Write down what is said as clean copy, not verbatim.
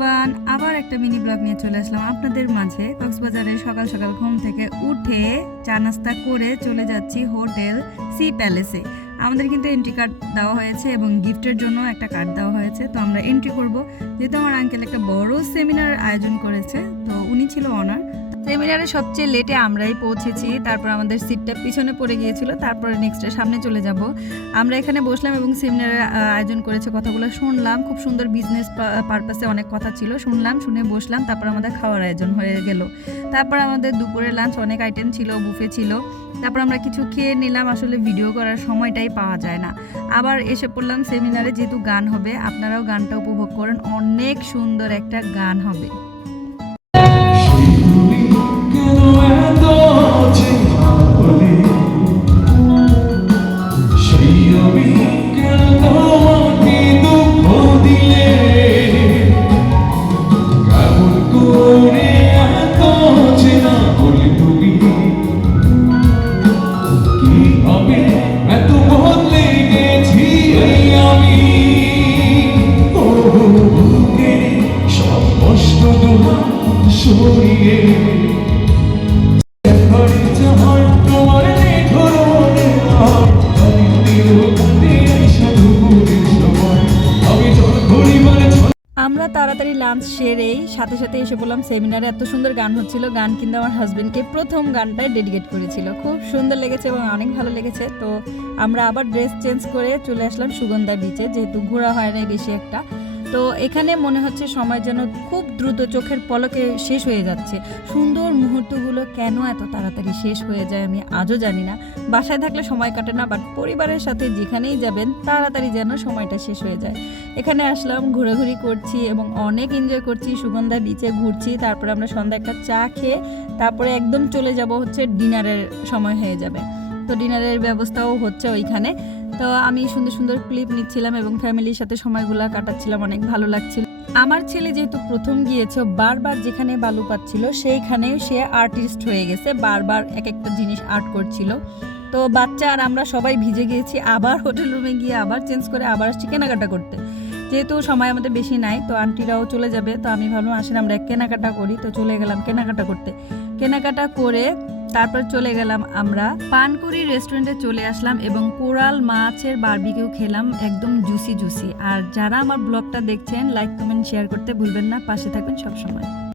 Everyone, আবার একটা mini blog নিয়ে চলে আসলাম আপনাদের মাঝে। কক্সবাজারে সকাল সকাল ঘুম থেকে উঠে চা নাস্তা করে চলে যাচ্ছি হোটেল সি প্যালেসে। আমাদের কিন্তু এন্ট্রি কার্ড দেওয়া হয়েছে এবং গিফটের জন্য একটা কার্ড দেওয়া হয়েছে, তো আমরা এন্ট্রি করব। যেহেতু আমার আঙ্কেল একটা বড় সেমিনার আয়োজন করেছে, তো উনি ছিল অনার। সেমিনারে সবচেয়ে লেটে আমরাই পৌঁছেছি, তারপর আমাদের সিটটা পিছনে পড়ে গিয়েছিল, তারপরে নেক্সটে সামনে চলে যাব। আমরা এখানে বসলাম এবং সেমিনারের আয়োজন করেছে, কথাগুলো শুনলাম। খুব সুন্দর বিজনেস পারপাসে অনেক কথা ছিল, শুনলাম, শুনে বসলাম। তারপর আমাদের খাওয়ার আয়োজন হয়ে গেল। তারপর আমাদের দুপুরে লাঞ্চ, অনেক আইটেম ছিল, বুফে ছিল। তারপর আমরা কিছু খেয়ে নিলাম। আসলে ভিডিও করার সময়টাই পাওয়া যায় না। আবার এসে পড়লাম সেমিনারে, যেহেতু গান হবে, আপনারাও গানটা উপভোগ করেন। অনেক সুন্দর একটা গান হবে। আমরা তাড়াতাড়ি লাঞ্চ সেরেই সাথে সাথে এসে বললাম সেমিনারে। এত সুন্দর গান হচ্ছিল, গান কিন্তু আমার হাজবেন্ডকে প্রথম গানটায় ডেডিকেট করেছিল। খুব সুন্দর লেগেছে এবং অনেক ভালো লেগেছে। তো আমরা আবার ড্রেস চেঞ্জ করে চলে আসলাম সুগন্ধা বিচে, যেহেতু ঘোরা হয় নাই বেশি একটা। তো এখানে মনে হচ্ছে সময় যেন খুব দ্রুত চোখের পলকে শেষ হয়ে যাচ্ছে। সুন্দর মুহূর্তগুলো কেন এত তাড়াতাড়ি শেষ হয়ে যায় আমি আজও জানি না। বাসায় থাকলে সময় কাটে না, বাট পরিবারের সাথে যেখানেই যাবেন তাড়াতাড়ি যেন সময়টা শেষ হয়ে যায়। এখানে আসলাম, ঘোরাঘুরি করছি এবং অনেক এনজয় করছি। সুগন্ধা বিচে ঘুরছি, তারপরে আমরা সন্ধ্যা একটা চা খেয়ে তারপরে একদম চলে যাব হচ্ছে ডিনারের সময় হয়ে যাবে। তো ডিনারের ব্যবস্থাও হচ্ছে ওইখানে। তো আমি সুন্দর সুন্দর ক্লিপ নিচ্ছিলাম এবং ফ্যামিলির সাথে সময়গুলো কাটাচ্ছিলাম, অনেক ভালো লাগছিল। আমার ছেলে যেহেতু প্রথম গিয়েছে, বারবার যেখানে বালু পাচ্ছিল সেইখানে সে আর্টিস্ট হয়ে গেছে, বারবার এক একটা জিনিস আর্ট করছিল। তো বাচ্চা আর আমরা সবাই ভিজে গিয়েছি। আবার হোটেল রুমে গিয়ে আবার চেঞ্জ করে আবার আসছি কেনাকাটা করতে। যেহেতু সময় আমাদের বেশি নাই, তো আন্টিরাও চলে যাবে, তো আমি ভাবলাম আসেন আমরা কেনাকাটা করি। তো চলে গেলাম কেনাকাটা করতে। কেনাকাটা করে তারপর চলে গেলাম আমরা পানকুড়ি রেস্টুরেন্টে চলে আসলাম এবং কোরাল মাছের বারবিকিউ খেলাম, একদম জুসি জুসি। আর যারা আমার ব্লগটা দেখছেন, লাইক কমেন্ট শেয়ার করতে ভুলবেন না, পাশে থাকবেন সবসময়।